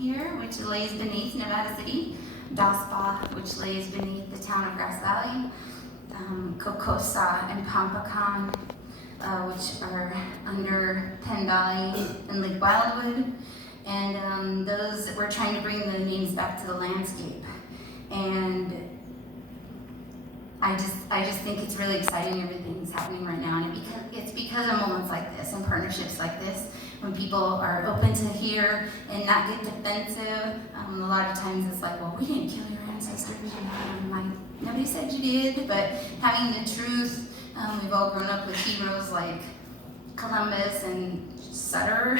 here, which lays beneath Nevada City, Daspa, which lays beneath the town of Grass Valley, Kokosa and Pampakan, which are under Penn Valley and Lake Wildwood. And those, we're trying to bring the names back to the landscape. And I just think it's really exciting everything's happening right now, and it's because of moments like this and partnerships like this, when people are open to hear and not get defensive. A lot of times it's like, well, we didn't kill your ancestors, and I'm like, nobody said you did, but having the truth, we've all grown up with heroes like Columbus and Sutter.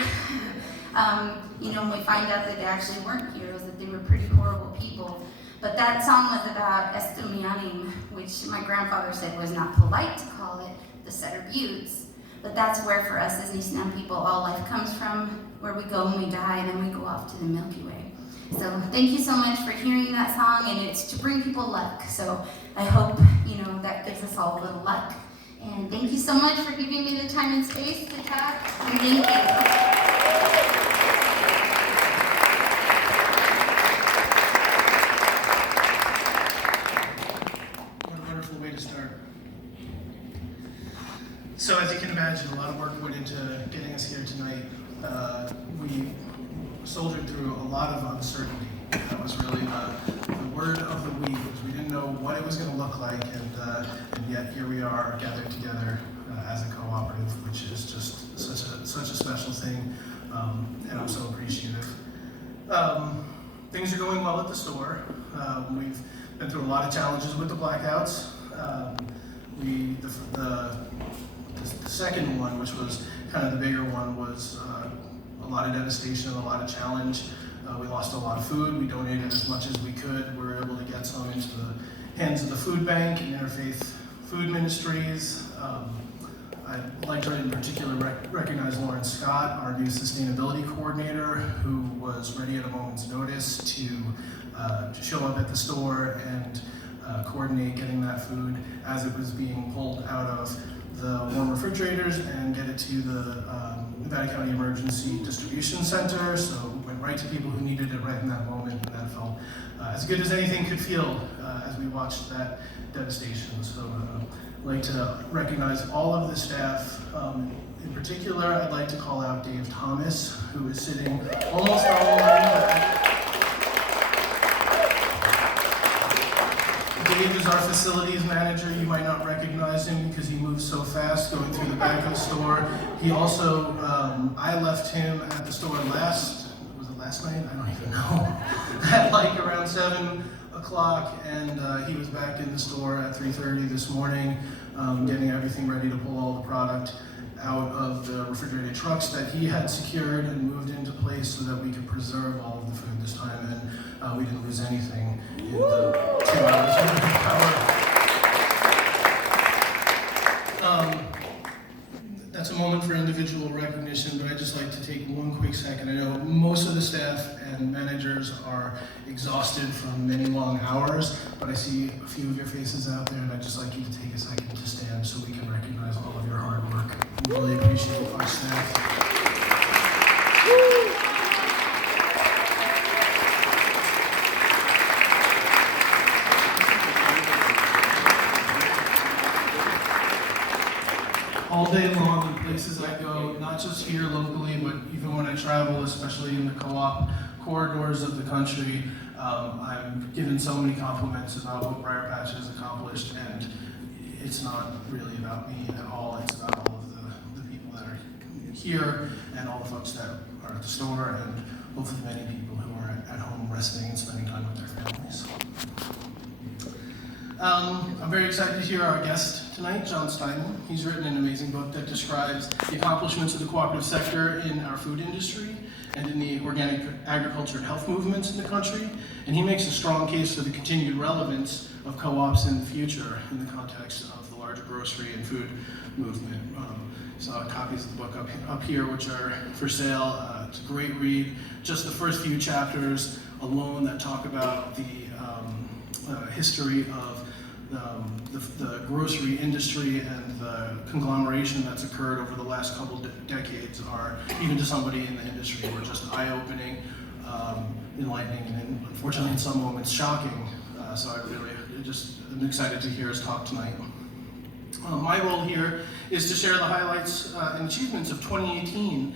When we find out that they actually weren't heroes, that they were pretty horrible people. But that song was about Estumianim, which my grandfather said was not polite to call it the Sutter Buttes. But that's where, for us as Nisenan people, all life comes from. Where we go when we die, then we go off to the Milky Way. So thank you so much for hearing that song, and it's to bring people luck. So I hope, that gives us all a little luck. And thank you so much for giving me the time and space to talk, and thank you. So as you can imagine, a lot of work went into getting us here tonight. We soldiered through a lot of uncertainty. That was really the word of the week. We didn't know what it was going to look like, and yet here we are gathered together as a cooperative, which is just such a special thing, and I'm so appreciative. Things are going well at the store. We've been through a lot of challenges with the blackouts. The second one, which was kind of the bigger one, was a lot of devastation, a lot of challenge. We lost a lot of food. We donated as much as we could. We were able to get some into the hands of the food bank and interfaith food ministries. I'd like to in particular recognize Lauren Scott, our new sustainability coordinator, who was ready at a moment's notice to show up at the store and coordinate getting that food as it was being pulled out of the warm refrigerators and get it to the Nevada County Emergency Distribution Center. So it went right to people who needed it right in that moment, and that felt as good as anything could feel as we watched that devastation. So I'd like to recognize all of the staff. In particular, I'd like to call out Dave Thomas, who is sitting almost all the way back. Dave is our facilities manager. You might not recognize him because he moves so fast going through the back of the store. He also, I left him at the store last night? I don't even know. At like around 7 o'clock, and he was back in the store at 3:30 this morning, getting everything ready to pull all the product out of the refrigerated trucks that he had secured and moved into place so that we could preserve all of the food this time, and we didn't lose anything in the 2 hours of power. That's a moment for individual recognition, but I'd just like to take one quick second. I know most of the staff and managers are exhausted from many long hours, but I see a few of your faces out there, and I'd just like you to take a second to stand so we can recognize all of your hard work. We really appreciate our staff. All day long, in places I go, not just here locally, but even when I travel, especially in the co-op corridors of the country, I'm given so many compliments about what BriarPatch has accomplished, and it's not really about me at all. It's about all of the people that are here and all the folks that are at the store, and hopefully many people who are at home resting and spending time with their families. I'm very excited to hear our guest tonight, Jon Steinman. He's written an amazing book that describes the accomplishments of the cooperative sector in our food industry and in the organic agriculture and health movements in the country. And he makes a strong case for the continued relevance of co-ops in the future in the context of the larger grocery and food movement. Saw copies of the book up here, which are for sale. It's a great read. Just the first few chapters alone that talk about the history of the grocery industry and the conglomeration that's occurred over the last couple decades are, even to somebody in the industry, were just eye-opening. enlightening and unfortunately in some moments shocking. So I'm excited to hear his talk tonight. My role here is to share the highlights and achievements of 2018